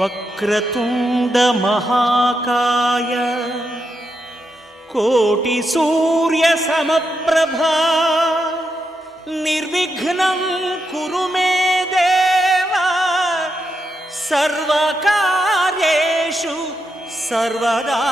వక్రతుండ మహాకాయ కోటి సూర్య సమప్రభా నిర్విఘ్నం కురు మే దేవ సర్వకార్యేషు సర్వదా.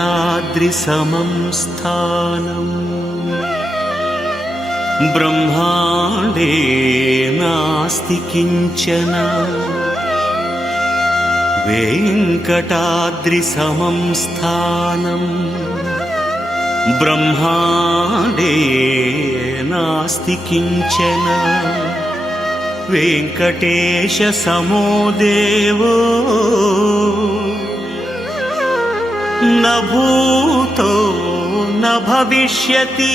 వెంకటాద్రిసమం స్థానం బ్రహ్మాండే నాస్తి కించన. వెంకటాద్రిసమం స్థానం బ్రహ్మాండే నాస్తి కించన. వెంకటేశ సమో దేవో న భూతో న భవిష్యతి.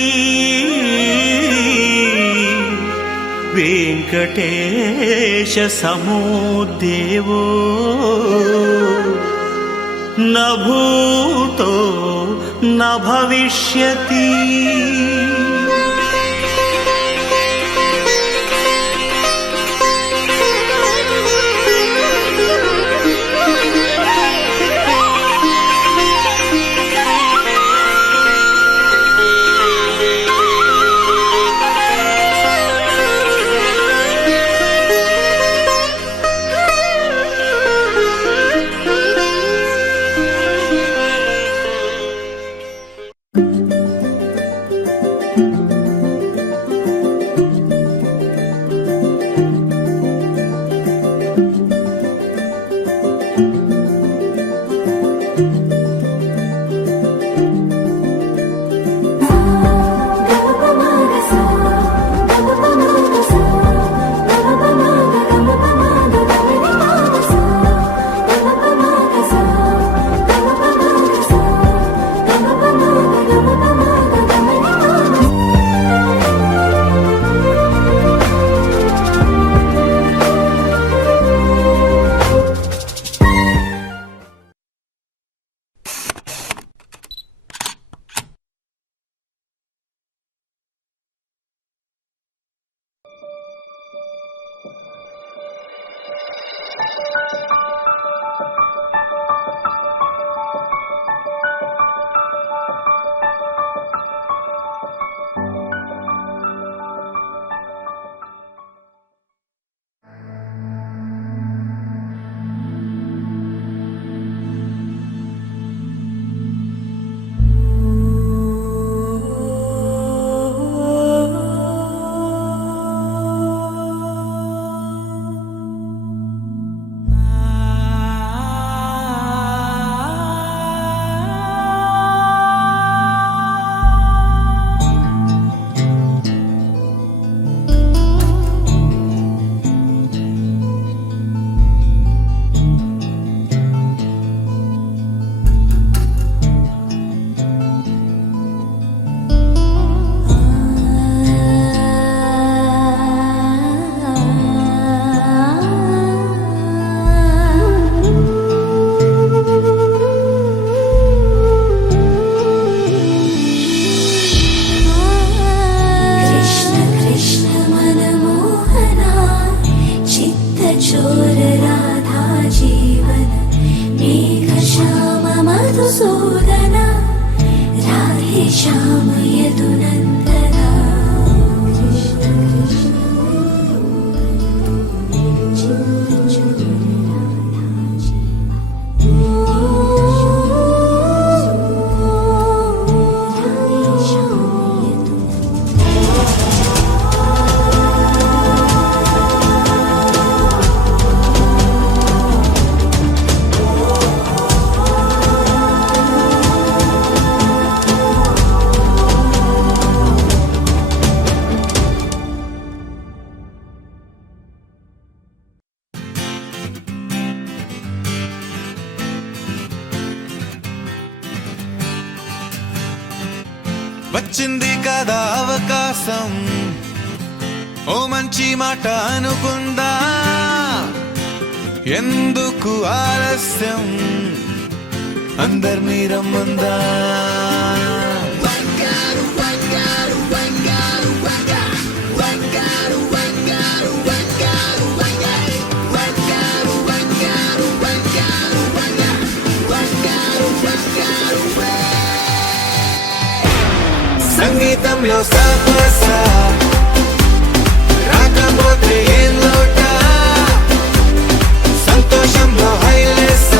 వెంకటేశ సమో దేవో న భూతో న భవిష్యతి. यदुनन्दना వచ్చింది కదా అవకాశం, ఓ మంచి మాట అనుకుందా, ఎందుకు ఆలస్యం, అందర్నీ రమ్మందా. సంగీతంలో సాపస రాకపోతే ఏం లోట, సంతోషంలో హైలెస్స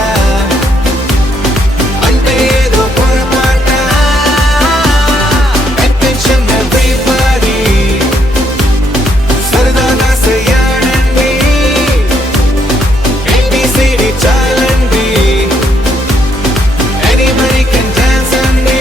అంటే ఏదో పొరపాట. అటెన్షన్ ఎవ్రీబడీ సరదాగా చెయ్యాడండి, ABCD చాలండి, ఎనీబడీ కెన్ డాన్స్ అండి.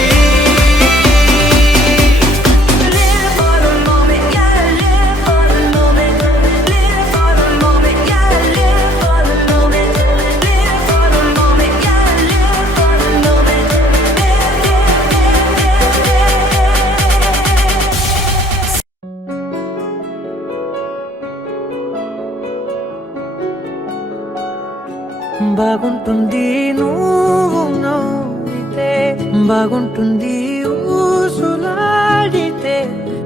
బాగుంటుంది నువ్వు నవ్వితే, బాగుంటుంది ఊసులాడితే,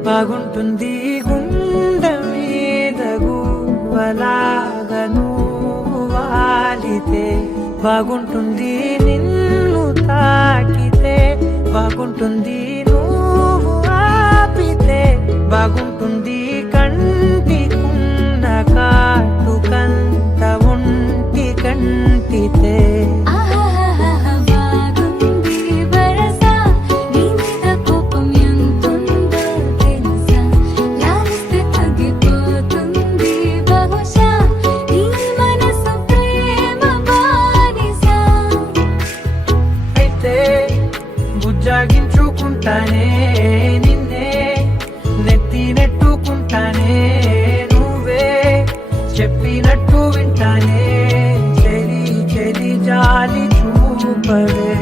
బాగుంటుంది గుండె మీద గువ్వలాగా నువ్వు వాలితే, బాగుంటుంది నిన్ను తాకితే, బాగుంటుంది నువ్వు ఆపితే, బాగుంటుంది కంటికున్న కాటుకంత ఒంటి కంటితే. బుజ్జాగించుకుంటానే నిన్నే, నెత్తి నెట్టుకుంటానే, నువ్వే చెప్పినట్టు వింటానే, చెలి చెలి జాలి చూపవే.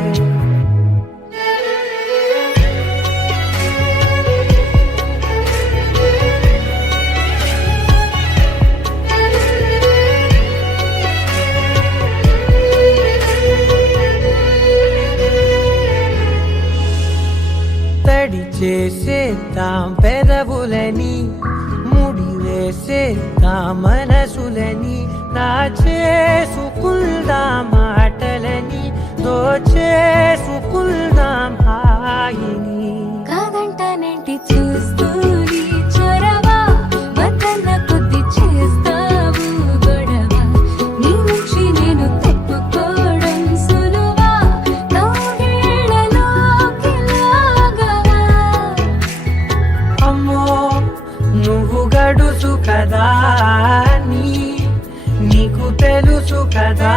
తడి చేసేద్దాం పెదవులని, ముడి వేసేద్దాం మనసులని, నా చేసుకుందాం మాటలని, దోచేసుకుందాం హాయిని. కాదంటానేంటి చూస్తూని చొరవా, వద్దన్న కొద్ది చేస్తావు గొడవ, నీ నుంచి నేను తప్పుకోవడం సులువా, నవ్వేళ్ళలోకి లాగవా. అమ్మో నువ్వు గడుసు కదా, నీకు తెలుసు కదా,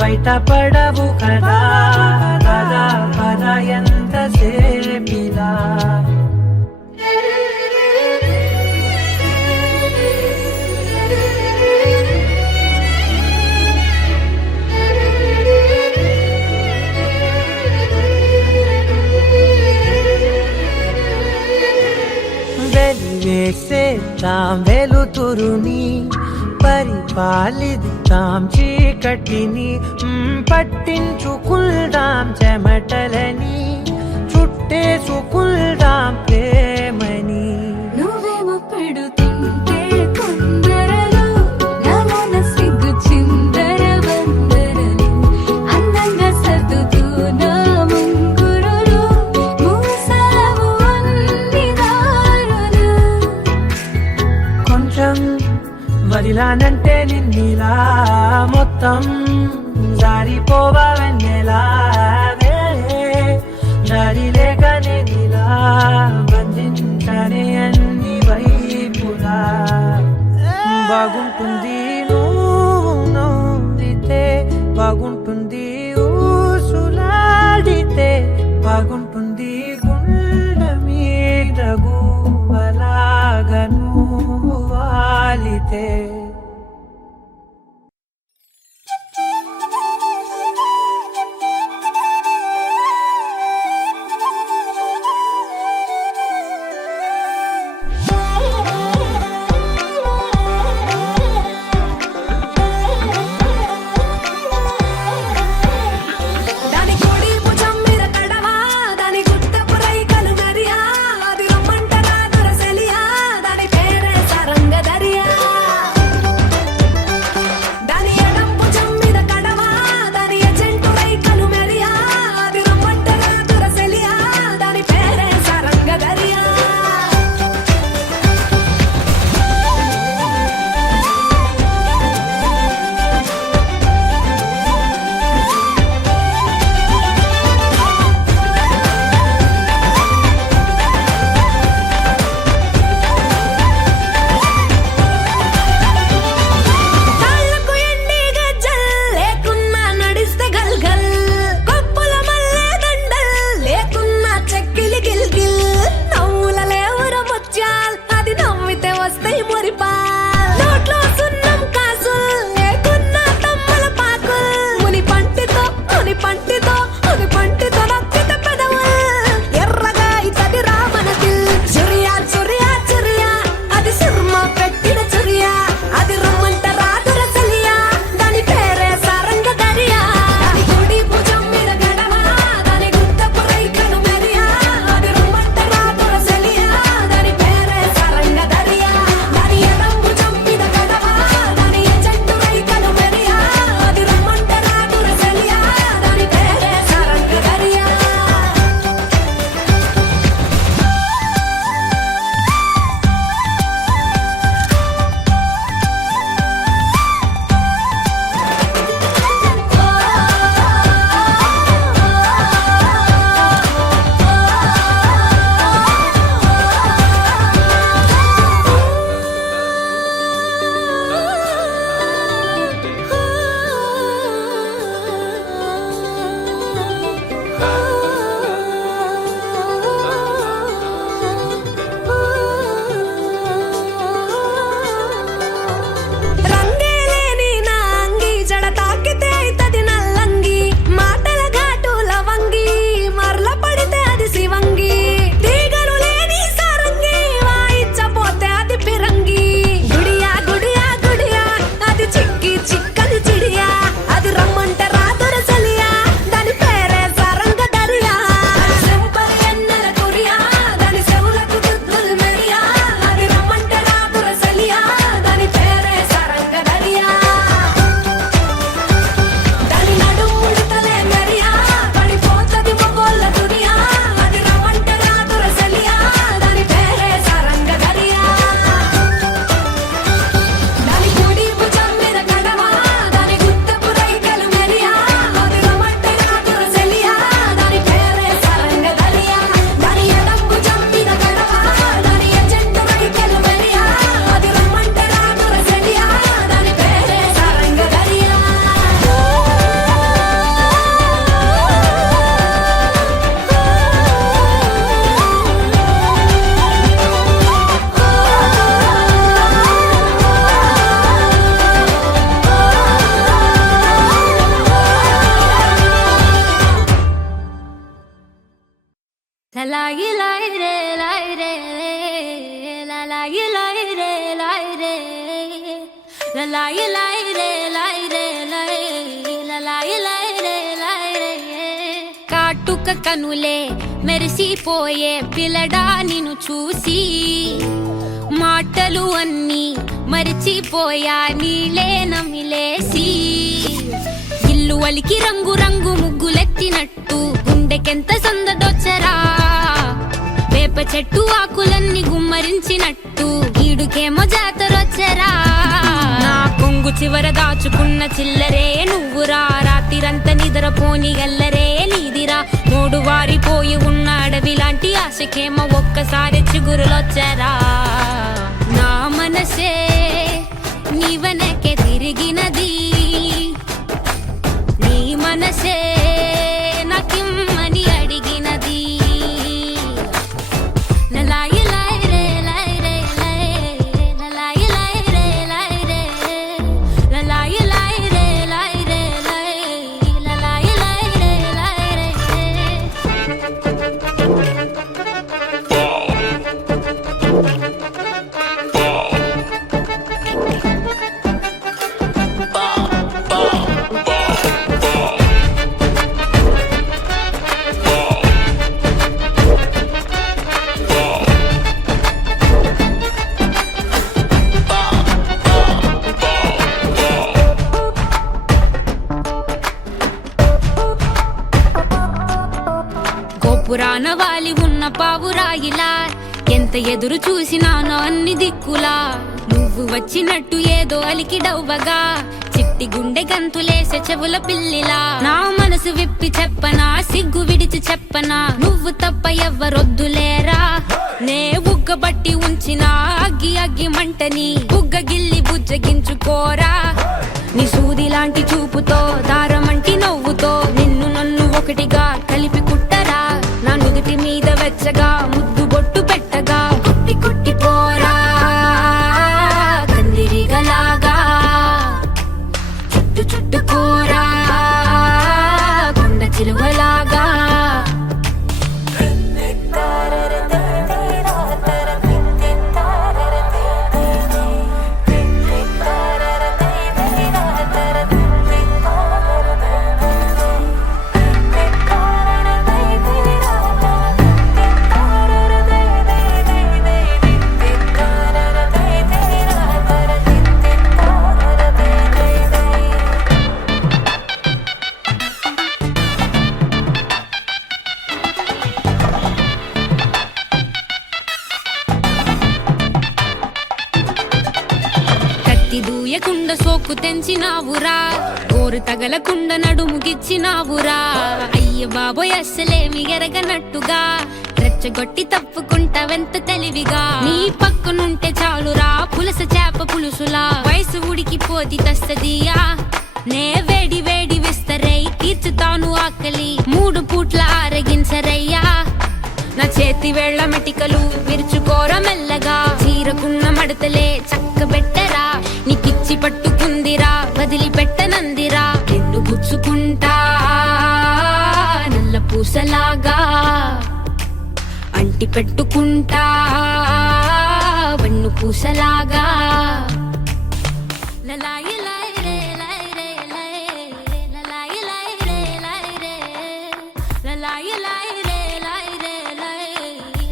బయట పడవు కదా, పద పద ఎంతసేపిలా. వెలివేసేద్దాం వెలుతురుని, పరిపాలిద్దాం చీకటిని, పట్టించుకుందాం చెమటలని, చుట్టేసుకుందాం ప్రేమని. నువ్వేమో పెడుతుంటే కొందరలు, నాలోన సిగ్గు చిందర వందరలు, అందంగా సర్దుతూ నా ముంగురులు, మూసావు అన్ని దారులు. కొంచెం వదిలానంటే నిన్నిలా, మొత్తం జారిపోవా వెన్నెలా, దారి లేక నేనిలా బంధించనే అన్ని వైపులా. బాగుంటుంది నువ్వు నవ్వితే, బాగుంటుంది ఊసులాడితే, బాగుంటుంది గుండె మీద గువ్వలాగా నువ్వు వాలితే. అది పంటితో నొక్కిత పెదవుల్ ఎర్రగా ఇతది రామనది చురియా చురియా చురియా అది సుర్మ పెట్టిన చురియా అది రమ్మంట రాదుర సలియా దాని పేరే సారంగ దరియా దాని గుడి భుజం మీద గడవ దాని గుత్త పొరైకను మెరియా అది రమ్మంట రాదుర సలియా దాని పేరే సారంగ దరియా దాని ఎడం భుజం మీద గడవ దాని ఎజెంటు రైకను మెరియా అది రమ్మంట రాదుర సలియా దాని పేరే సారంగ దరియా రంగేలేని నా అంగి జడ తాకితే అయితది నల్లంగి మాటల ఘాటు లవంగి మరల పడితే అది శివంగి తీగలు లేని సారంగి వాయించపోతే అది పిరంగి గుడియా గుడియా గుడియా అది చిక్కి చిక్కని చిడియా అది రమ్మంట రాదుర సలియా దాని పేరే సారంగ దరియా సింపల్ ఎన్నెల కురియా దాని చెవులకు దుద్దులు మెరియా అది రమ్మంట రాదుర సలియా దాని పేరే సారంగ దరియా దాని నడుము ముడతలే మెరియా పడిపోతది మొగోళ్ళ దునియా అది రమ్మంట రాదుర సలియా దాని పేరే సారంగ దరియా దాని కుడి భుజం మీద గడవ దాని గుత్తపు రైకలు మెరియా అది రమ్మంట రాదుర సలియా దాని పేరే సారంగ దరియా దాని ఎడం భుజం మీద గడవ దాని ఎజెంటు రైకలు మెరియా అది రమ్మంట రాదుర సలియా దాని పేరే సారంగ దరియా లలాయి లాయి రే లాయి రే లలాయి లాయి రే లాయి రే లలాయి లాయి రే లాయి రే లలాయి లాయి రే లాయి రే కాటుక కనులే మెరిసిపోయే పిల్లడా నిన్ను చూసి మాటలు అన్నీ మరిచిపోయా నీలే నమిలేసి ఇల్లు వలికి రంగు రంగు ముగ్గులెత్తినట్టు గుండెకెంత సందడొచ్చరా వేప చెట్టు ఆకులన్నీ గుమ్మరించినట్టు ఈడుకేమో జాతరొచ్చరా నా కొంగు చివర దాచుకున్న చిల్లరే నువ్వురా రాత్రిరంతా నిద్రపోని గల్లరే నీదిరా మూడు వారిపోయి ఉన్న అడవి లాంటి ఆశకేమో ఒక్కసారి చిగురులొచ్చరా నా మనసే నీ వెనకే తిరిగినది నీ మనసే నాకిమ్మని అడిగినది లలాయి లాయి రే లాయి రే లలాయి లాయి రే లాయి రే లలాయి లాయి రే లాయి రే లలాయి లాయి రే లాయి రే గోపురాన వాలి ఉన్న పావురాయిలా ఎంత ఎదురు చూసినానో అన్ని దిక్కులా నువ్వు వచ్చినట్టు ఏదో అలికి డవ్వగా చిట్టి గుండె గంతులేసే చెవుల పిల్లిలా నా మనసు విప్పి చెప్పనా సిగ్గు విడిచి చెప్పనా నువ్వు తప్ప ఎవ్వరొద్దులేరా నే బుగ్గబట్టి ఉంచిన అగ్గి అగ్గి మంటని బుగ్గ గిల్లి బుజ్జగించుకోరా నీ సూది లాంటి చూపుతో దారమంటి నవ్వుతో నిన్ను నన్ను ఒకటిగా కలిపి కుట్టరా నా నుదుటి మీద వెచ్చగా ముద్దు బొట్టు పెట్టగా కుట్టి కుట్టి పోరా కందిరిగలాగా చుట్టు చుట్టుకోరా కొండ చిలువల తెలియకుండా సోకు తెంచినావురా గోరు తగలకుండా నడుముగిచ్చినావురా అయ్య బాబోయ్ అస్సలేమి ఎరగనట్టుగా రెచ్చగొట్టి తప్పుకుంటావెంత తెలివిగా నీ పక్కనుంటే చాలురా పులస చేప పులుసులా వయసు ఉడికిపోతి తస్తదియా నే వేడి వేడి విస్తరై తీర్చుతాను ఆకలి 3 పూట్ల ఆరగించరయ్యా నా చేతి వేళ్ల మెటికలు విరుచుకోర మెల్లగా చీరకున్న మడతలే చక్కబెట్టరా నీ పిచ్చి పట్టుకుందిరా వదిలిపెట్టనందిరా నిన్ను గుచ్చుకుంటా నల్ల పూసలాగా అంటి పెట్టుకుంటా వన్ను పూసలాగా లలాయి లాయి రే లాయి రే లాయి లలాయి లాయి రే లాయి రే లలాయి లాయి రే లాయి రే లాయి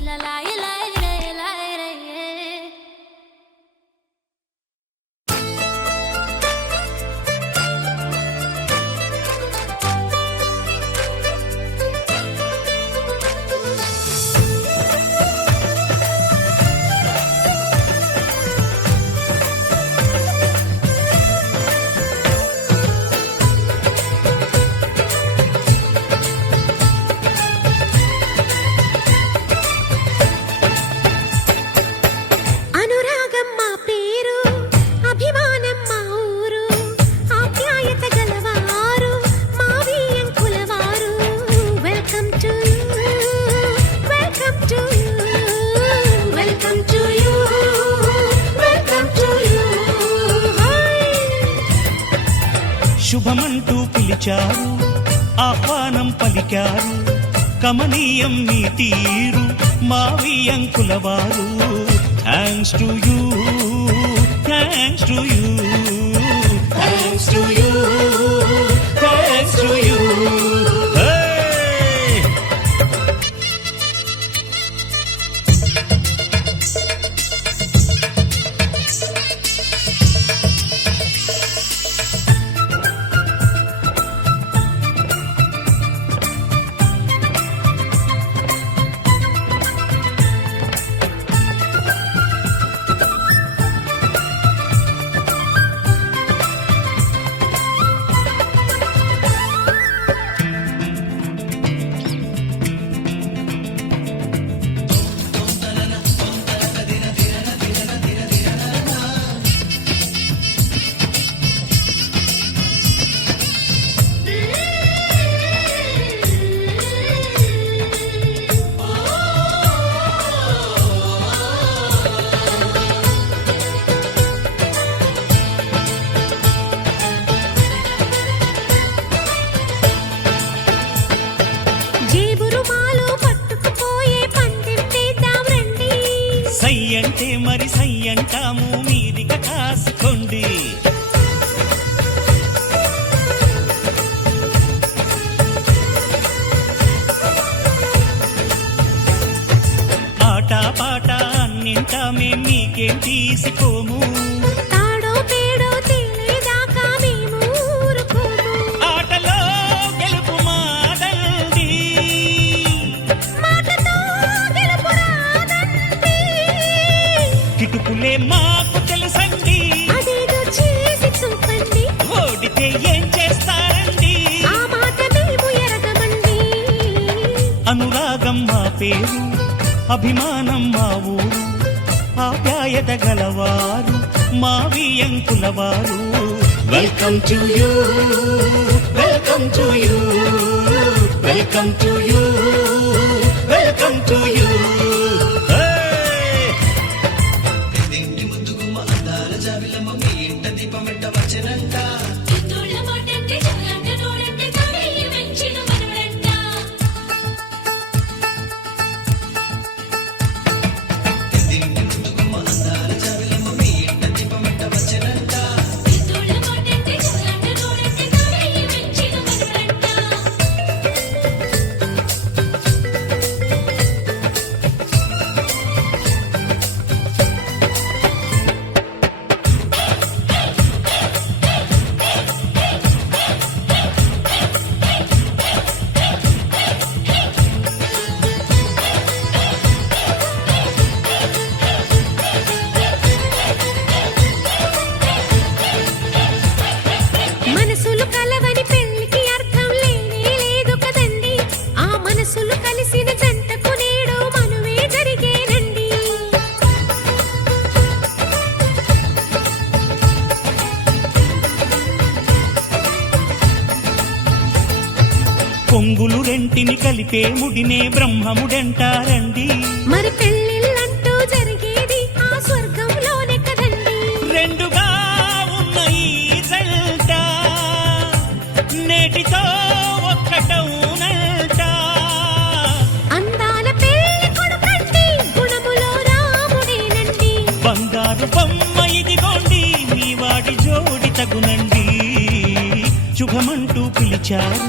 లలాయి లాయి రే లాయి రే అనురాగం మా పేరు అభిమానం మా ఊరు ఆప్యాయత గలవారు మా వియ్యంకులవారు welcome to you welcome to you welcome to you welcome to you శుభమంటూ పిలిచారు ఆహ్వానం పలికారు కమనీయం మీ తీరు మావి అంకులవారు thanks to you thanks to you thanks to you thanks to you జేబురుమాలు పట్టుకుపోయే పందెం వేద్దాం రండి సై అంటే మరి సై అంటాము మీదిక కాసుకోండి ఆట పాట అన్నింటా మేం మీకేం తీసిపోము తాడో పేడో తేలేదాకా మేము ఊరుకోము ఆటలో గెలుపు మాదండి మాటతో గెలుపు రాదండి కిటుకులే మాకు తెలుసండి అదేదో చేసి చూపండి ఓడితే ఏం చేస్తారండి ఆ మాట మేము ఎరగమండి అనురాగం మా పేరు అభిమానం మా ఊరు ఆప్యాయత గలవారు మా వియ్యంకులవారు welcome to you welcome to you welcome to you welcome to you రెంటిని కలిపే ముడినే బ్రహ్మముడంటారండి. మరి పెళ్ళిళ్ళంటూ జరిగేది ఆ స్వర్గంలోనే కదండి. రెండుగా ఉన్న ఈ జంట నేటితో ఒక్కటవునంట. అందాల పెళ్లి కొడుకండి గుణములో రాముడేనండి. బంగారు బొమ్మ ఇదిగోండి మీ వాడి జోడి తగునండి. శుభమంటూ పిలిచారు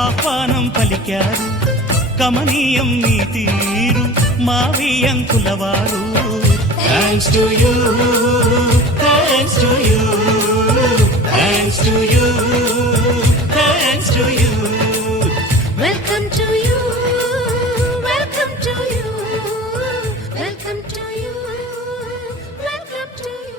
ఆహ్వానం పలికారు కమనీయం మీ తీరు మావి అంకులవారు. Thanks to you, thanks to you, thanks to you, thanks to you. Welcome to you, welcome to you, welcome to you, welcome to you.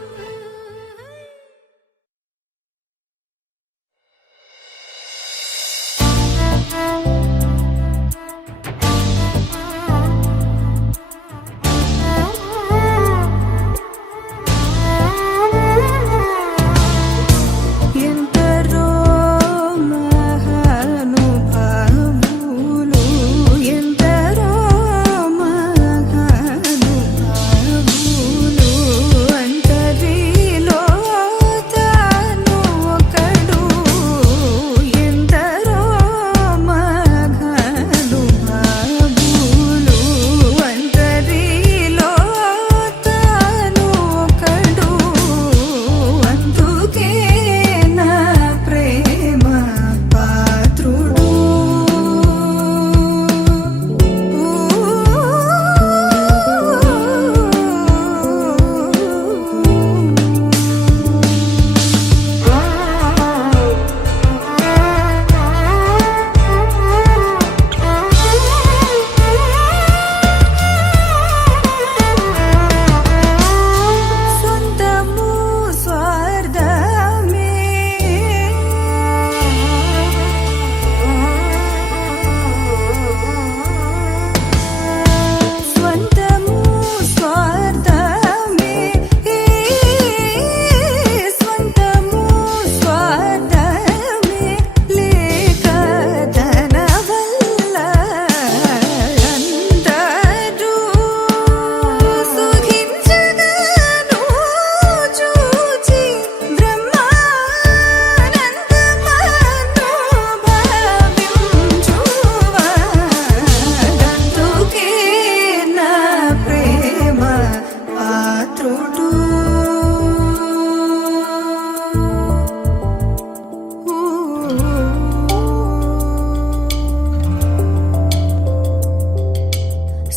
ఎందరో మహానుభావులు, ఎందరో మహానుభావులు, అంతరిలో తాను ఒకడు. ఎందరో మహానుభావులు, అంతరిలో తాను ఒకడు. అందుకే నా ప్రేమ పాత్రుడు. సొంతము స్వార్థమే, స్వంతము స్వార్థమే, స్వంతము స్వార్థమే, లేక ధన వల్ల అందరూ సుఖించగను చూచి బ్రహ్మానందమను భావించువాడందుకే నా ప్రేమ పాత్రుడు.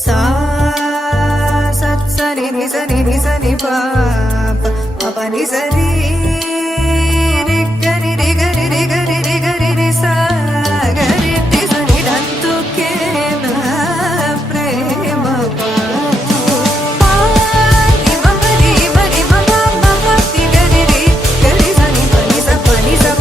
సా సత్సని నిసని నిసని పాప పపని సరి రిగరి రిగరి రిగరి రిగరి రిసా గరి రిసని దంతుకే నా ప్రేమ పాత్రుడు. పాని మమరి మరి మమ మమ రిగరి రి గరి సని పని స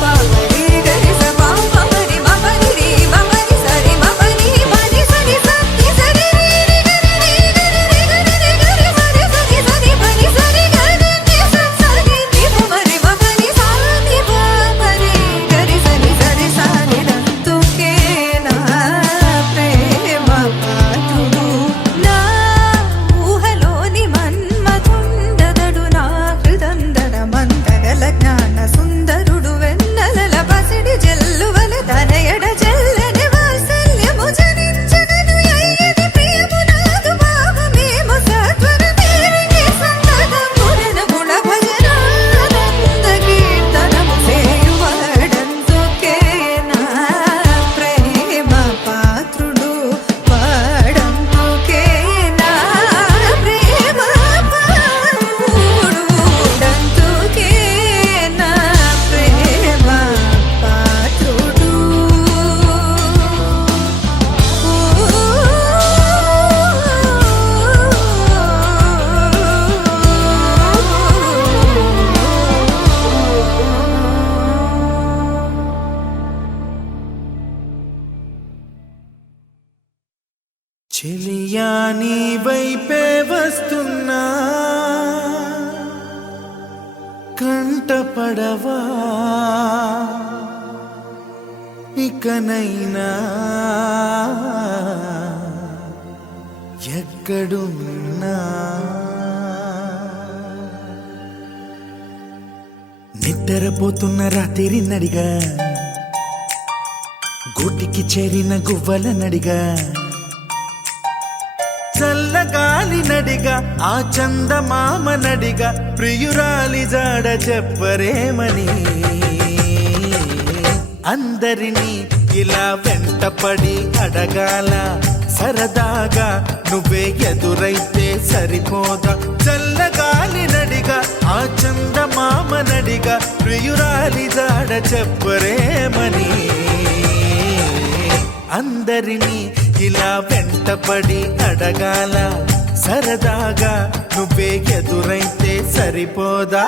పాపరి గరి స పాప మరి మమరి రి మమరి సరి మమరి మని సరి సని సరి రి గరి రి గరి రి గరి రి గరి సరి సరి పని సరి గరి రి స సరి రి మమరి మమరి సని పాపరి గరి సని సరి సని దంతుకే నా ప్రేమ పాత్రుడు. నా ఊహలోని మన్మథుండదడు నా హృదందన మందగల జ్ఞాన సుందరుడు. వెన్నెలల పసిడి జల్లువల తనయడ జల్లని వాత్సల్యము జనించగను అయ్యది ప్రియము నాదు భావమేమో సత్వర మేరిని సంతతమున గుణ భజనానంద కీర్తనము చేయువాడందుకే నా ప్రేమ పాత్రుడు. వాడందుకే నా ప్రేమ పాత్రుడు. డందుకే నా ప్రేమ పాత్రుడు. చెలియా నీ వైపే వస్తున్నా కంటపడవా ఇకనైనా ఎక్కడున్నా నిద్రపోతున్న రాత్రి నడిగా గూటికి చేరిన గువ్వల నడిగా చల్లగాలి నడిగా ఆ చందమామ నడిగా ప్రియురాలి జాడ చెప్పరేమని అందరినీ ఇలా వెంటపడి అడగాల సరదాగా నువ్వే ఎదురైతే సరిపోదా చల్లగాలి నడిగా ఆ చందమామ నడిగా ప్రియురాలి జాడ చెప్పరేమని అందరినీ ఇలా వెంటపడి అడగాల సరదాగా నువ్వే ఎదురైతే సరిపోదా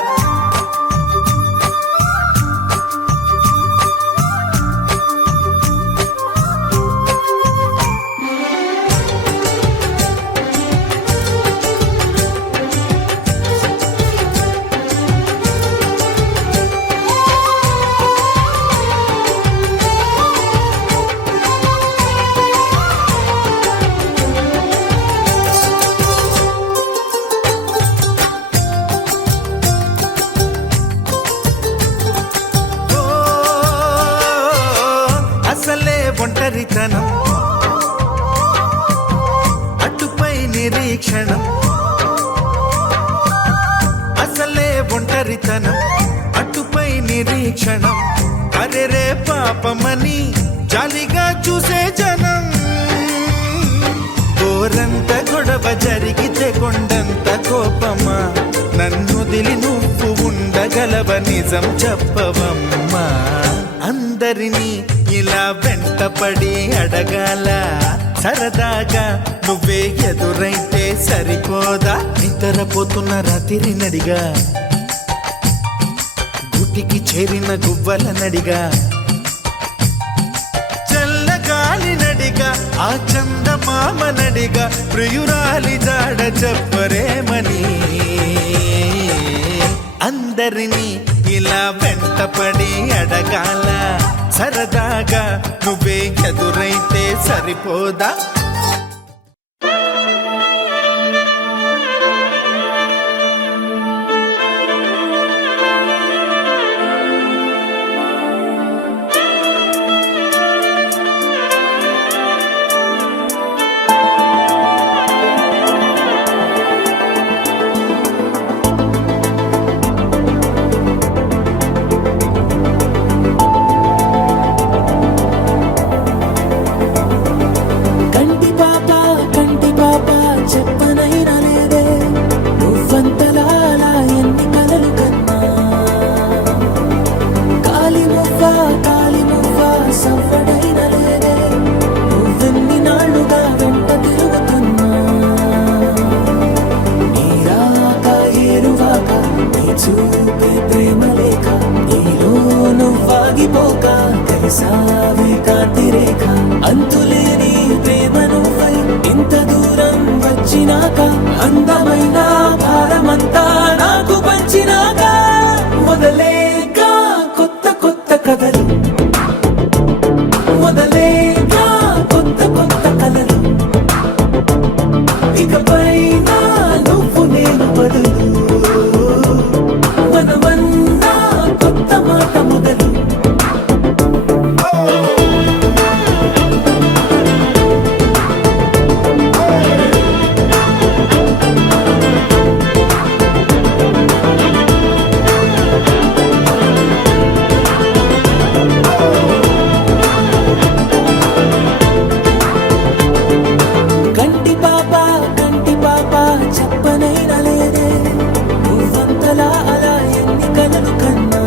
అసలే ఒంటరితనం అటుపై నిరీక్షణం అసలే ఒంటరితనం అటుపై నిరీక్షణం అరెరే పాపమని జాలిగా చూసే జనం గోరంత గొడవ జరిగితే కొండంత కోపమా నన్నుదిలి నువ్వు ఉండగలవ నిజం చెప్పవమ్మా అందరినీ ఇలా వెంటపడి అడగాల సరదాగా నువ్వే ఎదురైతే సరిపోదా నిద్రపోతున్న రాత్రి నడిగా గుటికి చేరిన గువ్వల నడిగా చల్లగాలి నడిగా ఆ చందమామ నడిగా ప్రియురాలి జాడ చెప్పరేమని అందరినీ ఇలా వెంటపడి అడగాల సరదాగా నువ్వే ఎదురైతే సరిపోదా చూపే ప్రేమ లేఖ నీలో నువ్వాగిపోక కలిసావే కాంతి రేఖ అంతులేని ప్రేమ నువ్వై ఇంత దూరం వచ్చినాక అందమైన భారమంతా నాకు పంచినాక మొదలేక కొత్త కొత్త కథలు మొదలేక కొత్త కొత్త కలలు ఇకపైన నువ్వు నేను బదులు మనమన్నా కొత్త మాట మొదలు కంటి పాప చెప్పనైనా లేదే నువ్వంతలా అలా ఎన్ని కలలు కన్నా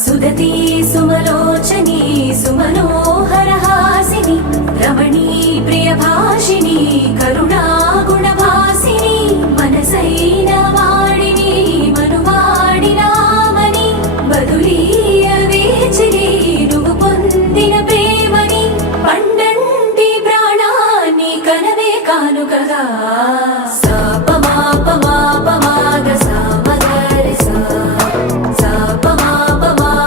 సుదతి సుమలోచని సుమనోహరహాసిని రమణీ ప్రియభాషిణి కరుణా గుణభాసిని మనసైన వాడిని మనువా తీయవే చెలి నువ్వు పొందిన ప్రేమని పండంటి ప్రాణాన్ని కనవే కానుకగా సాపమాపమాపమాగ సామగరి సాపమాపమాపమాగ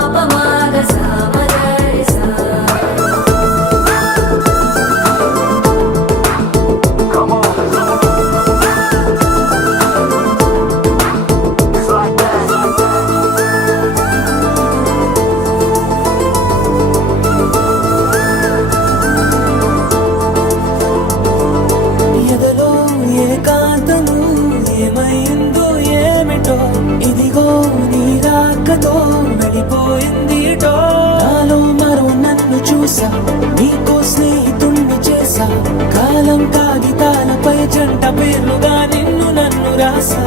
సామగరి సా ఎదలో ఏకాంతము ఏమైందో ఏమిటో ఇదిగో నీ రాకతో వెళ్ళిపోయిందిటో నాలో మరో నన్ను చూసా నీకో స్నేహితుణ్ణి చేసా కాలం కాగితాలపై జంట పేర్లుగా నిన్ను నన్ను రాసా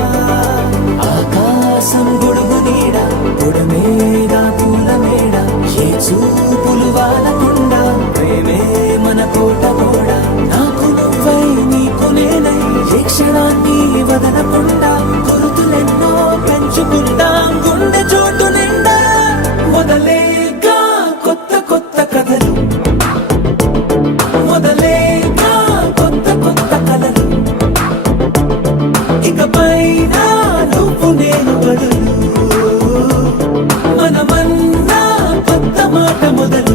ఆకాశం గొడుగు నీడ పొడమేడా పూల మేడ ఏ చూపులు వాలకుండా ప్రేమే మన కోట గోడ నాకు నువ్వై నీకు నేనై ఏ క్షణాన్ని వదలకుండా గురుతులెన్నో పెంచుకుందాం గుండె చోటు నిండా మొదలేగా కొత్త కొత్త కథలు మొదలేగా కొత్త కొత్త కథలు ఇకపైన నువ్వు నేను బదులు మనమన్నా కొత్త మాట మొదలు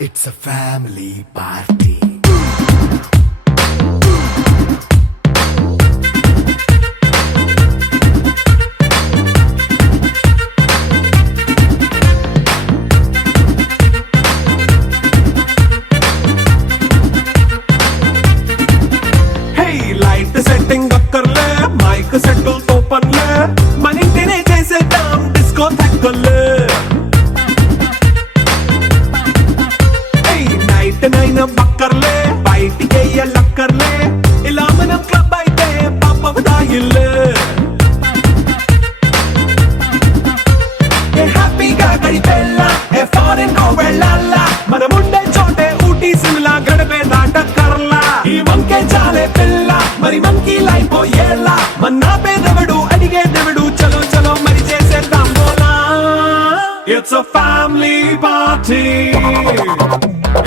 It's a family party. Setting అక్కర్లే మైక్ సెట్లు తోపన్లే మన ఇంటినే చేసేద్దాం డిస్కో తక్కర్లే నైట్ నైన్ బక్కర్లే బయటికి వెయ్యలక్కర్లే ఇలా మనం క్లబ్ అయితే పాప దాయిల్లే హ్యాపీగా గడిపెళ్ళ ఏ ఫారెన్ కో వెళ్ళాల మనం ఉండే చోటే ఊటీ సిమ్లా గడిపే దాటక్కర్లా ఈ వంకే చాలే పిల్ల మరి మంకీ లైఫ్ ఏళ్ళ మన్నా పేదవడు అడిగే దేవుడు చలో చలో మరి చేసేద్దాం బోలా It's a family party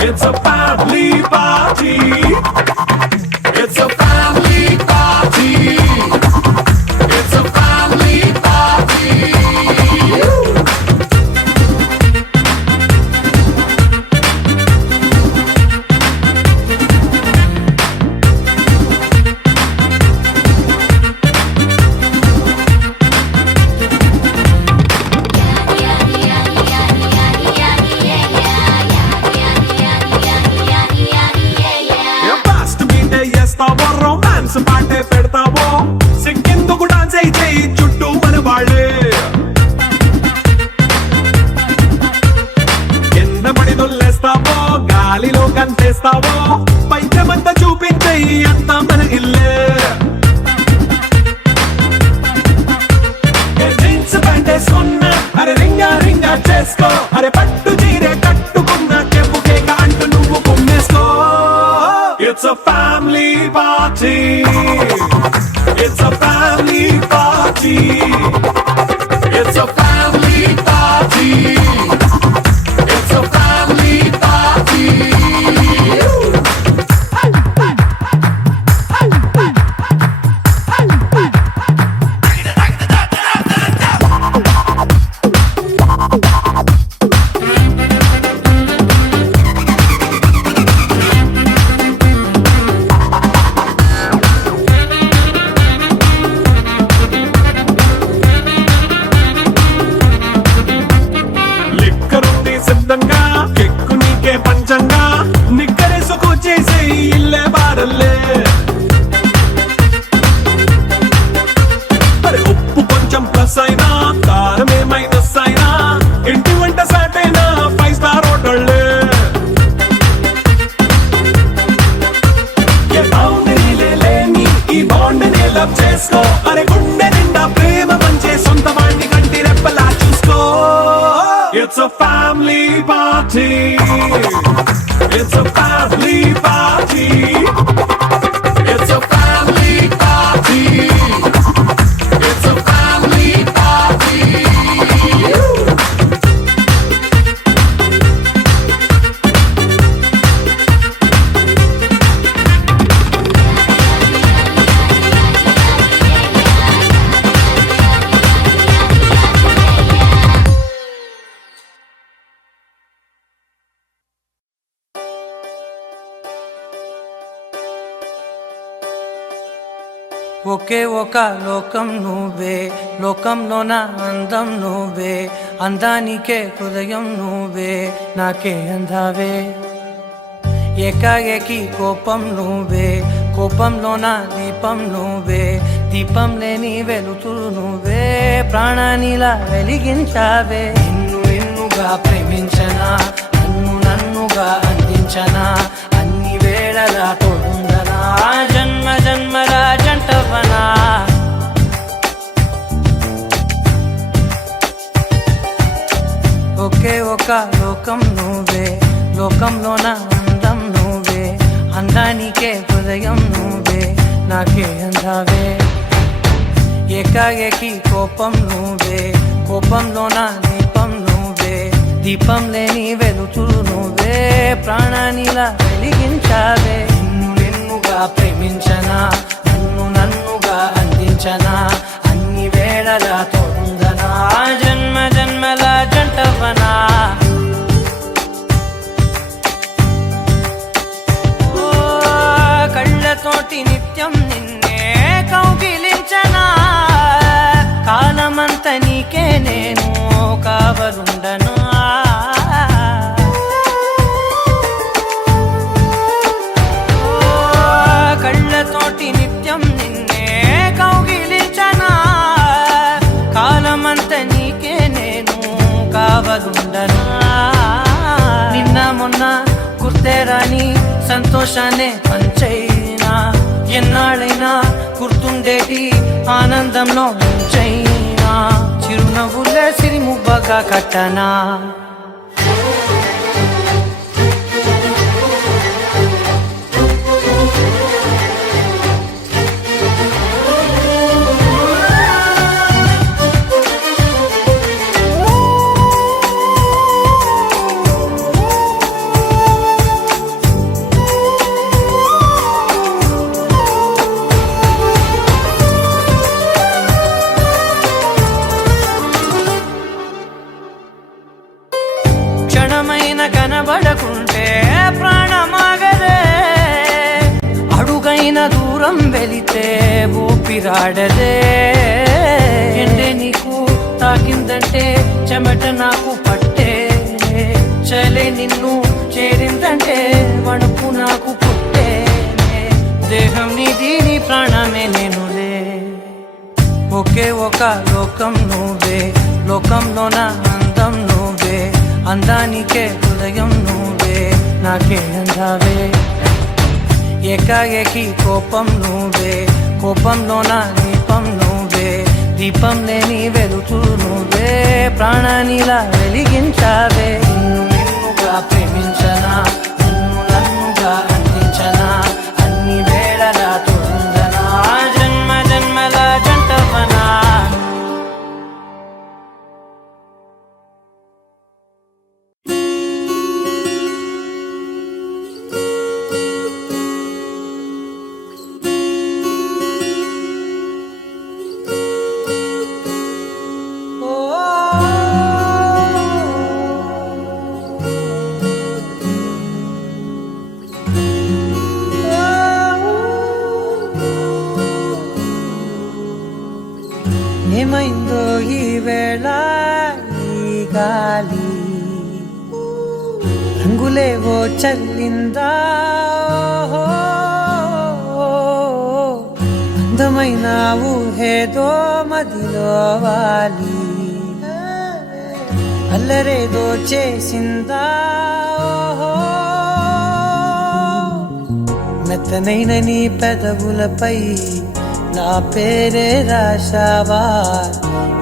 It's a family party It's a family party It's a family party romance పాటే పెడతావో సిగ్గెందుకు డాన్స్ అయితే చుట్టూ మన వాళ్ళే ఎంత పడి దొల్లేస్తావో గాలిలో కంటేస్తావో పైద్యమంతా చూపించే అంతా మన ఇల్లే జీన్స్ ప్యాంటేసుకున్నా అరే రింగా రింగా చేసుకో అరే పట్టు చీరే కట్టుకున్న చెప్పుకే అంటూ నువ్వు కుమ్మేసుకో It's a family party It's a family party It's a family party It's a family party సొంతంగా ఎక్కు నీకే పంచంగా నిక్కరేసుకొచ్చేసే ఇల్లే బారల్లే అరే ఉప్పు కొంచెం ప్లస్ అయినా కారమే మైనస్ అయినా ఇంటి వంట సాట్ అయినా 5 స్టార్ హోటళ్ళే ఈ బాండ్ ని లవ్ చేసుకో అరే గుండె నిండా ప్రేమ పంచే సొంత వాణ్ణి కంటి రెప్పలా చూసుకో it's a family party it's a family party it's a family party it's a family party ఒకే ఒక లోకం నువ్వే లోకంలో నా అందం నువ్వే అందానికే హృదయం నువ్వే నాకే అందావే ఏకాఏకి కోపం నువ్వే కోపంలో నా దీపం నువ్వే దీపం లేని వెలుతురు నువ్వే ప్రాణానిలా వెలిగించావే నిన్ను నిన్నుగా ప్రేమించనా నన్నుగా అందించనా అన్ని వేళలా తోడుందనా జన్మ జన్మల జంటవనా ఒకే ఒక లోకం నువ్వే లోకంలో నా అందం నువ్వే అందానికే హృదయం నువ్వే నాకే అందావే ఏకాఏకి కోపం నువ్వే కోపంలో నా దీపం నువ్వే దీపం లేని వెలుతురు నువ్వే ప్రాణానిలా వెలిగించావే నిన్ను నిన్నుగా ప్రేమించనా నన్నుగా అందించనా అన్ని వేళలా తోడుందనా జన్మ జన్మల జంటవనా కళ్ళతోటి నిత్యం నిన్నే కౌగిలించనా కాలమంత నీకే నేను కావలుండను కళ్ళతోటి నిత్యం నిన్నే కౌగిలించనా కాలమంత నీకే నేను కావలుండనా నిన్న మొన్న గుర్తే రాని సంతోషాన్ని పంచైనా ఎన్నాళ్ళైనా గుర్తుండేటి ఆనందంలో ముంచైనా చిరునవ్వులే సిరిముబ్బగా కట్టనా కనబడకుంటే ప్రాణమాగదే అడుగైన దూరం వెళితే ఊపిరాడదే ఎండే నీకు తాకిందంటే చెమట నాకు పట్టే చలే నిన్ను చేరిందంటే వణుకు నాకు పుట్టే దేహం నీది నీ ప్రాణమే నేనులే ఒకే ఒక లోకం నువ్వే లోకంలో నా అందం నువ్వే అందానికే హృదయం నువ్వే నాకే అందావే ఏకాఏకి కోపం నువ్వే కోపంలో నా దీపం నువ్వే దీపం లేని వెలుతురు నువ్వే ప్రాణానిలా వెలిగించావే నిన్ను నిన్నుగా ప్రేమించనా నన్నుగా అందించనా అన్ని వేళలా తోడుందనా జన్మ జన్మల జంటవనా ఏమైందో ఈ వేళ ఈ గాలి రంగులేవో చల్లిందా అందమైన ఊహేదో మదిలో వాలి అల్లరేదో చేసిందా మెత్తనైన నీ పెదవులపై నా పేరే రాశావా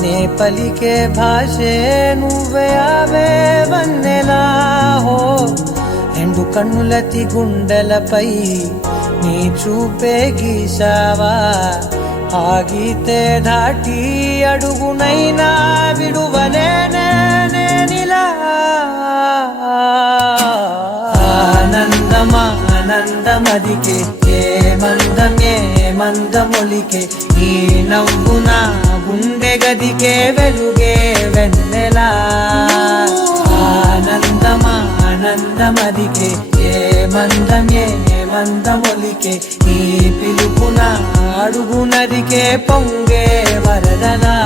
నే పలికే భాషే నువ్వే ఆవే వన్నెలా హో రెండు కన్నులతి గుండెలపై నీ చూపే గీసావా ఆగితే దాటి అడుగునైనా విడువలేనే నేనిలా ఆనందమా ఆనందమదికే ఏ మందమొలికే ఈ నవ్వు నా గుండె గదికే వెలుగే వెన్నెలా ఆనందమా ఆనందమదికే ఏ మందమొలికే ఈ పిలుపున అడుగునదికే పొంగే వరదలా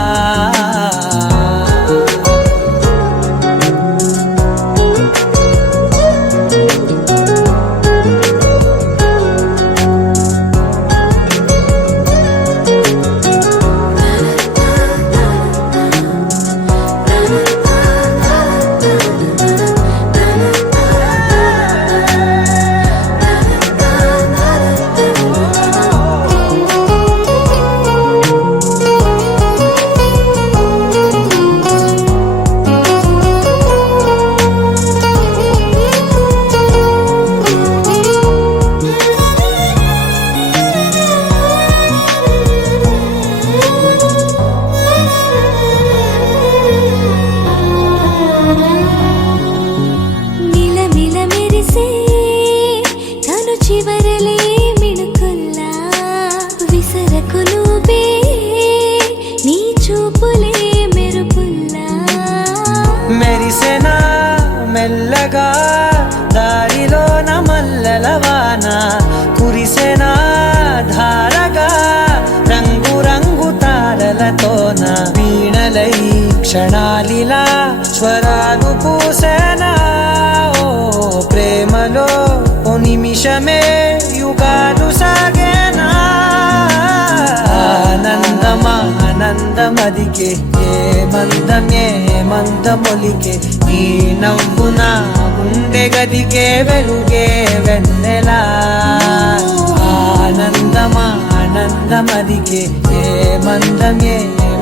మెల్లగా దారిలో నమల్లలవాన కురిసెనా ధారగా రంగు రంగు తారలతోన వీణలై క్షణాలిలా స్వరాలు పూసేనా ఓ ప్రేమలో ఓ నిమిషమే యుగాలు సాగేనా ఆనందమా ఆనందమదికే ఏ మందమొలికే ఈ నవ్వు నా గుండె గదికే వెలుగే వెన్నెలా ఆనందమా ఆనందమదికే ఏ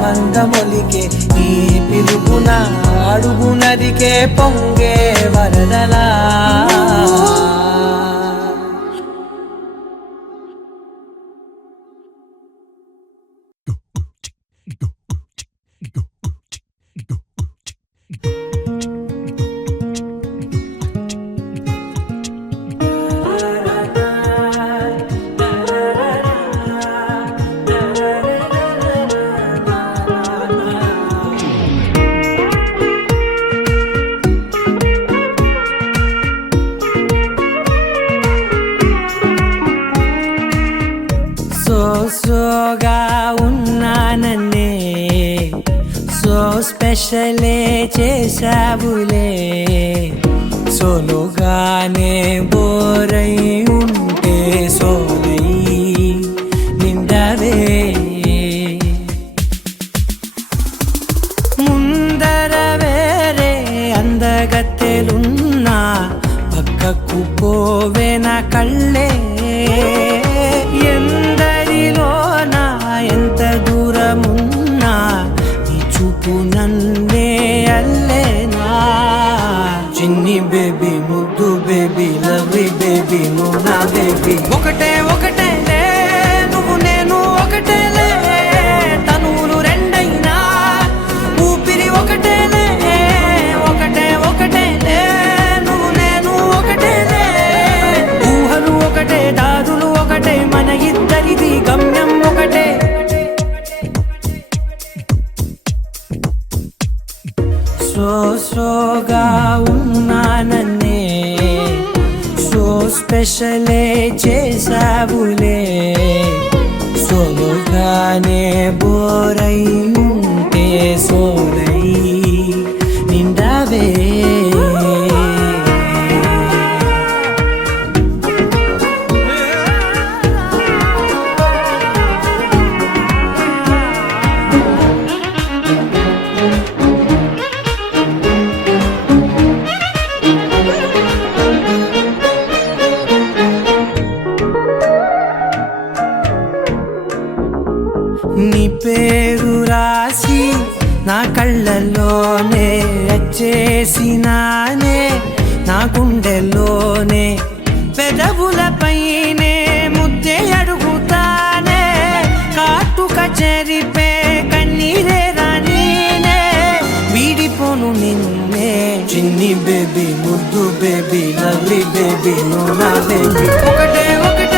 మందమొలికే ఈ పిలుపున అడుగునదికే పొంగే వరదలా సోగా ఉన్నానన్నే సో స్పెషలే చేసావులే సోలోగానే బోరై ఉంటే సోలై నిండవే ముందర వేరే అందగత్తెలున్నా పక్కకు పోవే నా కళ్ళే ఎందరిలోనా ఎంత దూరమున్నా నీ చూపు నన్నే అల్లేనా చిన్ని బేబీ ముద్దు బేబీ లవ్లీ బేబీ నువ్వు నా బేబీ ఒకటే నువ్వు నేను ఒకటేలే తనువులు రెండైనా ఊపిరి ఒకటేలే నువ్వు నేను ఒకటేలే ఊహలు ఒకటే దారులు ఒకటే మన ఇద్దరిది గమ్యం ఒకటే సోగా ఉన్నానన్నే సో స్పెషలే చేసావులే సోలోగానే బోరై ఉంటే సోలై నిండవే కళ్ళల్లోనే వచ్చేసినానే నా గుండెల్లోనే పెదవులపైనే ముద్దే అడుగుతానే కాటుక చెరిపే కన్నీరే రానీనే వీడిపోను నిన్నే చిన్ని బేబీ ముద్దు బేబీ లవ్లీ బేబీ నువ్వు నా బేబీ ఒకటే ఒకటే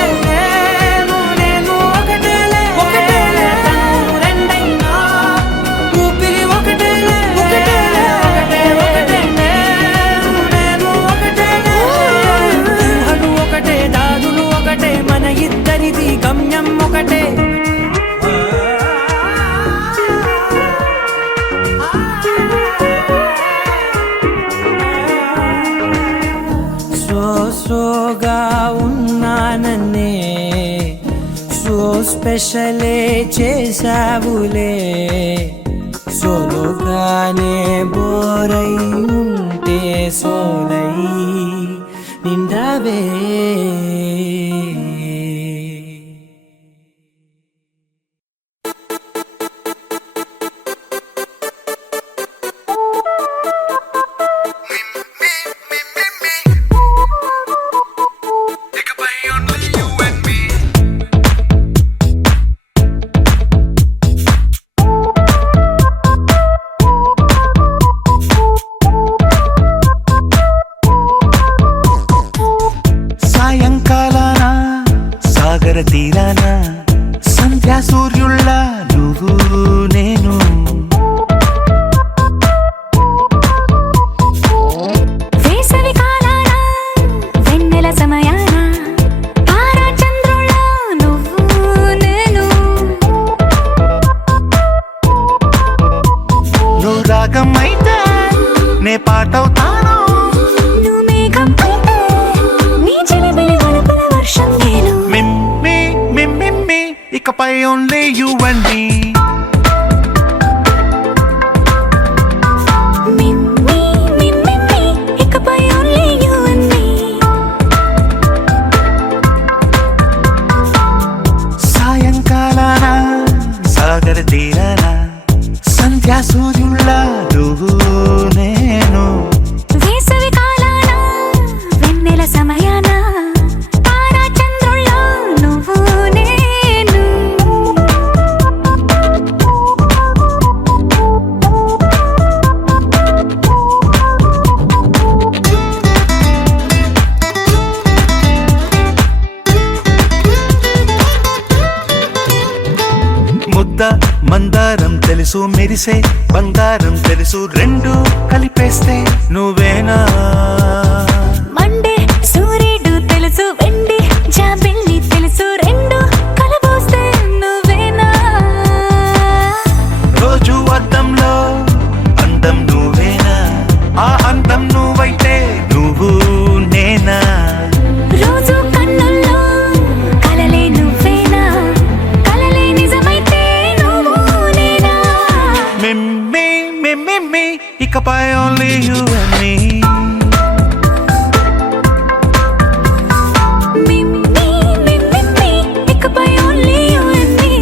గమ్యం ఒకటే స్లోగా ఉన్నానన్నే సో స్పెషలే చేసావులే సోలోగానే బోరై ఉంటే సోలై నిండావే తీరాన సంధ్యా సూర్యుళ్ళ నువ్వు నేను వేసవి కాలాన వెన్నెల సమయాన తారా చంద్రుళ్ళ నువ్వు నేను నువ్వు రాగం అయితే నే పాటవుతాను నువ్వు మేఘం అయితే నీ చిలిబిలి వలపుల వర్షం నేను ఇకపై ఓన్లీ యు అండ్ మీ ఇకపై ఓన్లీ యు అండ్ మీ సాయంకాలాన సాగర తీరాన సంధ్యా సూర్యుళ్ళ నువ్వు నేను వేసవి కాలాన వెన్నెల సమయాన మందారం తెలుసు మెరిసే బంగారం తెలుసు రెండు కలిపేస్తే నువ్వేనా మండే సూర్యుడు తెలుసు వెండి జాబిల్లి తెలుసు రెండు కలబోస్తే నువ్వేనా రోజు అద్దంలో అందం నువ్వేనా ఆ అందం నువ్వైతే నువ్వు నేనా రోజు కన్నుల్లో కలలే నువ్వేనా కలలే నిజమైతే ఇకపై ఓన్లీ యు అండ్ మీ ఇకపై ఓన్లీ యు అండ్ మీ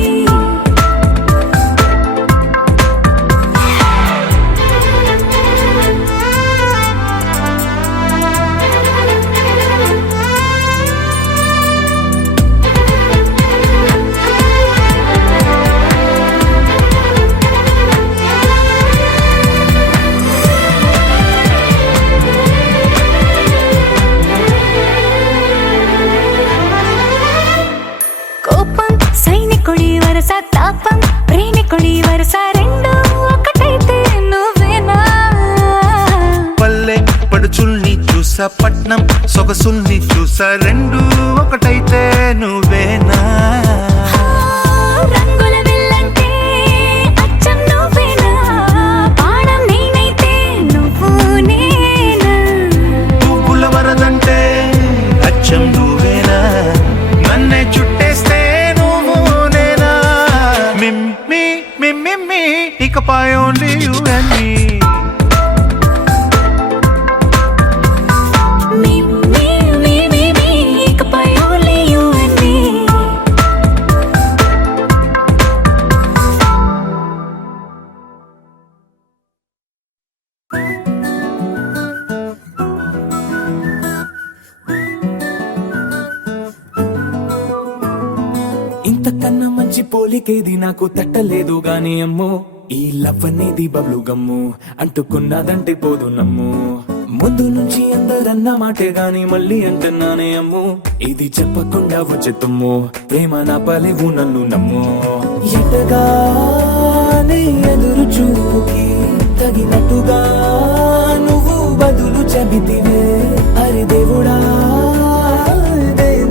తాపం ప్రేమికుడి వరస రెండు ఒకటైతే నువ్వేనా పల్లె పడుచుల్ని చూసా పట్నం సొగసుల్ని చూసా రెండు ఒకటైతే నువ్వేనా రంగుల విల్లంటే అచ్చం నువ్వేనా పాడం నేనైతే నువ్వు నేనా పువ్వుల వరదంటే అచ్చం నువ్వేనా నన్నే చుట్టేస్తే ఇకపై ఓన్లీ యు అండ్ మీ ఇకపై ఓన్లీ యు అండ్ మీ మంచి పోలికేది నాకు తట్టలేదు గాని అమ్మో ఈ లవ్ అనేది బబ్లు గమ్ము అంటుకున్నదంటే పోదు నమ్ము ముందు నుంచి అందరన్న మాటే గాని మళ్ళీ అంటున్నానే అమ్ము ఇది చెప్పకుండా వచ్చెత్తుమ్ము ప్రేమ నా పలేవు నన్ను నమ్ము ఎటగానే ఎదురు చూకి తగినట్టుగా నువ్వు బదులు చెబితివే అరే దేవుడా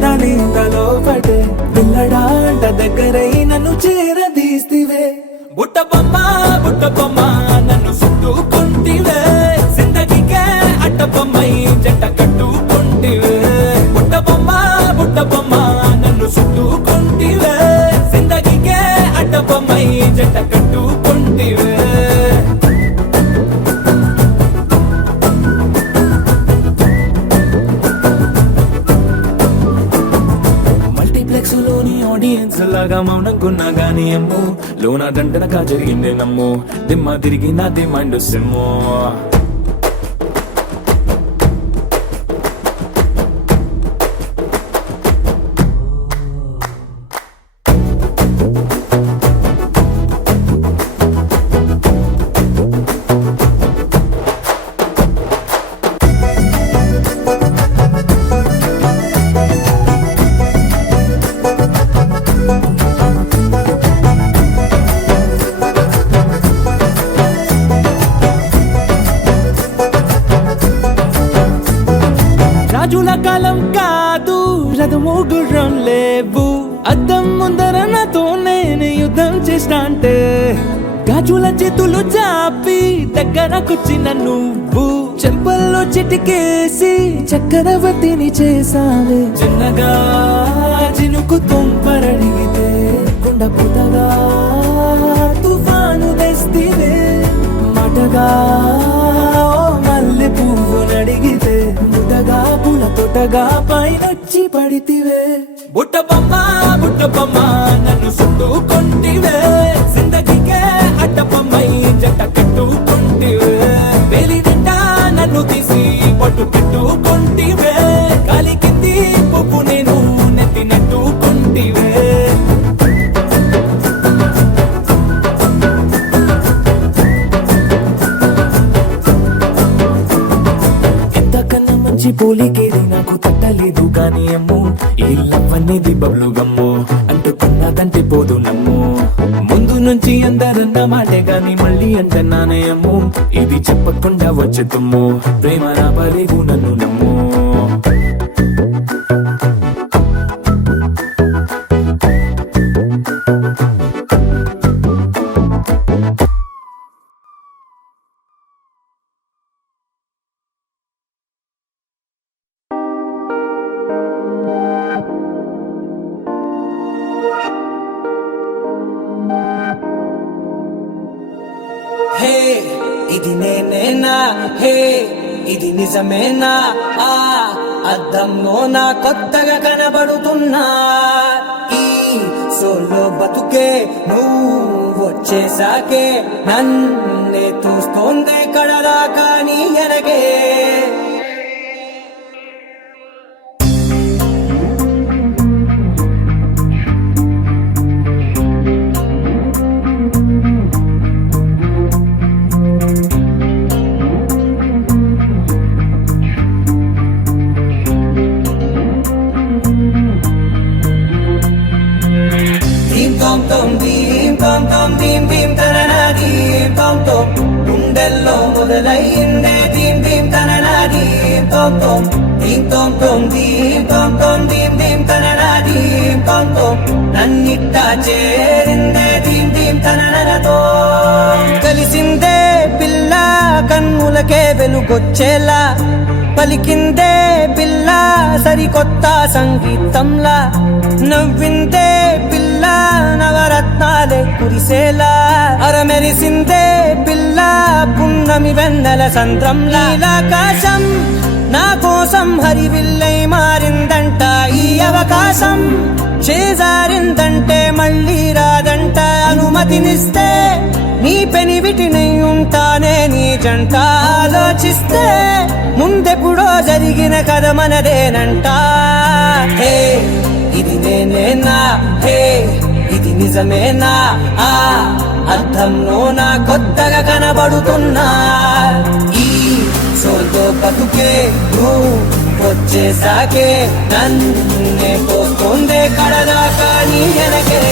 దానిలో పడే పిల్లడాంట దగ్గరై నన్ను చేరదీస్తివే బుట్ట బొమ్మ నన్ను చుట్టుకుంటివే జిందగీకే అట్ట బొమ్మై జంట కట్టుకుంటివే బుట్ట బొమ్మ నన్ను చుట్టుకుంటివే జిందగీకే అట్ట బొమ్మై జంట కట్టుకుంటివే మల్టీప్లెక్స్ లోని ఆడియన్స్ లాగా మౌనంకున్నా గానీ అమ్ము లోన దండనగా జరిగిందే నమ్ము దిమ్మ తిరిగి నాది మైండ్ సిమ్ము రాజుల కాలం కాదు రథము గుర్రం లేవు అద్దం ముందర నాతో నేను యుద్ధం చేస్తా అంటే గాజుల చేతులు చాపి దగ్గరకొచ్చిన నువ్వు చెంపల్లో చిటికేసి చక్రవర్తిని చేసావే చిన్నగా చినుకు తుంపరడిగితే కుండ పుటగా తుఫాను తెస్తివే మాటగా మల్లె పువ్వు నడిగితే ముటగా పుల తొటగా పైనొచ్చి పడితివే బుట్ట బొమ్మ నన్ను చుట్టుకుంటివే జిందగీకే అట్ట బొమ్మై జంట కట్టుకుంటివే వేలి నిండా నన్ను తీసి పట్టు పెట్టుకుంటివే కాలి కింది పువ్వు నేను నెత్తినట్టుకుంటివే మంచి పోలికేది నాకు తట్టలేదు గాని అమ్ము ఈ లవ్ అనేది బబ్లు గమ్ము అంటుకున్నదంటే పోదు నమ్ము ముందు నుంచి అందరన్న మాటే గాని మళ్ళీ అంటున్నానే అమ్ము ఇది చెప్పకుండా వచ్చెత్తుమ్ము ప్రేమ నా పలేవు నన్ను నమ్ము హే ఇది నేనేనా హే ఇది నిజమేనా ఆ అద్దంలో నా కొత్తగా కనబడుతున్నా ఈ సోలో బతుకే నువ్వు వచ్చేసాకే నన్నే చూస్తోందే కడదాకా నీ ఎనగే గుండెల్లో మొదలైందే దీం దీం తననా దీం తోం తోం దీం తోం తోం దీం తోం తోం దీం దీం తననా దీం తోం తోం నన్నిట్టా చేరిందే దీం దీం తననతో కలిసిందే పిల్ల కన్నులకే వెలుగొచ్చేలా పలికిందే పిల్ల సరికొత్త సంగీతంలా నవ్విందే పిల్ల నవరత్నాలే కురిసేలా అరమెరిసిందే పిల్ల పున్నమి వెన్నెల సంద్రంలా ఆకాశం నా కోసం హరివిల్లై మారిందంట ఈ అవకాశం చేజారిందంటే మళ్ళీ రాదంట అనుమతినిస్తే నీ పెనివిటినై ఉంటానే నీ జంట ఆలోచిస్తే ముందెప్పుడో జరిగిన కథ మనదేనంట హే ఇది నేనేనా హే ఇది నిజమేనా అర్థంలో నా కొత్తగా కనబడుతున్నా ఈ సోల్తో బతుకే నువ్వు వచ్చేసాకే నన్నే పోస్తుందే కడదాకా నీ వెనకే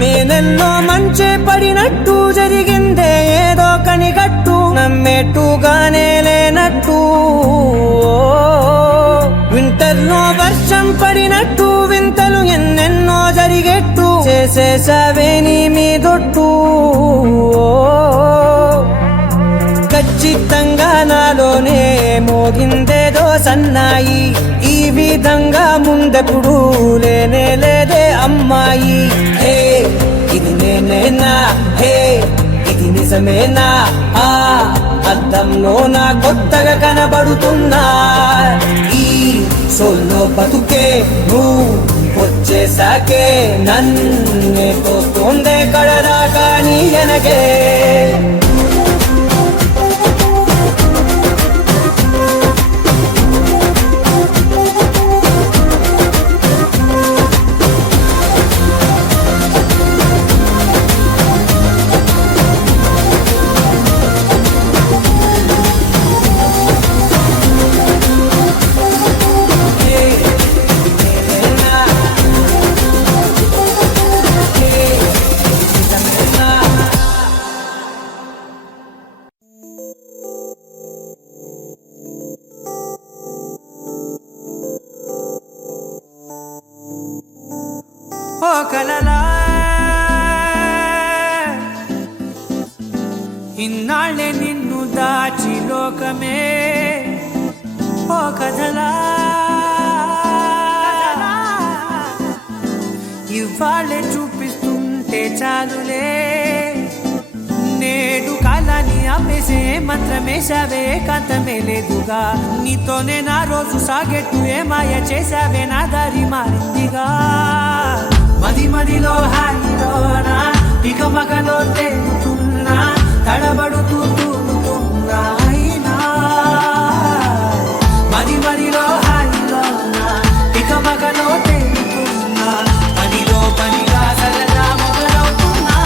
నేనెన్నో మంచే పడినట్టు జరిగిందే ఏదో కనిగట్టు నమ్మేట్టుగానే లేనట్టు వింటర్లో వర్షం పడినట్టు వింతలు ఎన్నెన్నో జరిగేట్టు చేసేసావే నీ మీదొట్టు ఖచ్చితంగా నాలోనే మోగిందేదో సన్నాయి ఈ విధంగా ముందెప్పుడు లేనే లేదే అమ్మాయి హే ఇది నేనేనా హే ఇది నిజమేనా అద్దంలో నా కొత్తగా కనబడుతున్నా ఈ సోల్లో బతుకే నువ్వు వచ్చేసాకే నన్నే తోస్తుందే కడదాకా నీ వెనకే ఓ కలలా ఇన్నాళ్ళే నిన్ను దాచి లోకమే ఓ కథలా ఇవాళ్ళే చూపిస్తుంటే చాలులే నేడు కాలాన్ని ఆపేసే మంత్రమేశావే కాంతమే లేదుగా నీతోనే నా రోజు సాగెట్టు ఏ మాయ చేశావే నా దారి మారిందిగా మది మదిలో హాయిలోనా ఇక మగలో తేలుతున్నా తడబడుతూ తూలుతున్నా అయినా మది మదిలో హాయిలోనా ఇక మగలో తేలుతున్నా పనిలో పనిగా సరదా మొదలవుతున్నా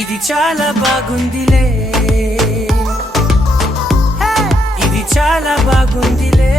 ఇది చాలా బాగుందిలే ఇది చాలా బాగుందిలే